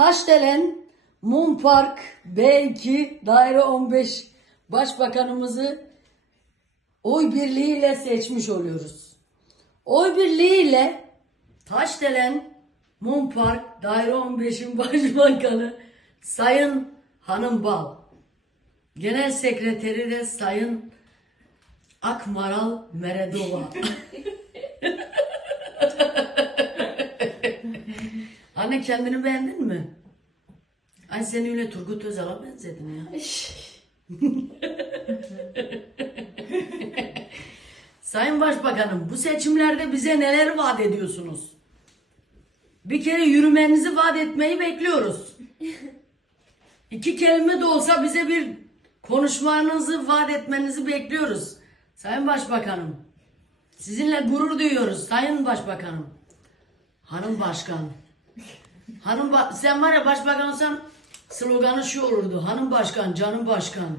Taşdelen Mum Park B2 Daire 15 Başbakanımızı oy birliğiyle seçmiş oluyoruz. Oy birliğiyle Taşdelen Mum Park Daire 15'in Başbakanı Sayın Hanım Bal, Genel Sekreteri de Sayın Akmaral Meredova. Anne, kendini beğendin mi? Ay, sen öyle Turgut Özal'a benzedin ya. Sayın Başbakanım, bu seçimlerde bize neler vaat ediyorsunuz? Bir kere yürümenizi vaat etmeyi bekliyoruz. 2 kelime de olsa bize bir konuşmanızı vaat etmenizi bekliyoruz. Sayın Başbakanım, sizinle gurur duyuyoruz Sayın Başbakanım. Hanım Başkan. Sen var ya, başbakan olsan sloganı şu olurdu: Hanım Başkan, canım başkan.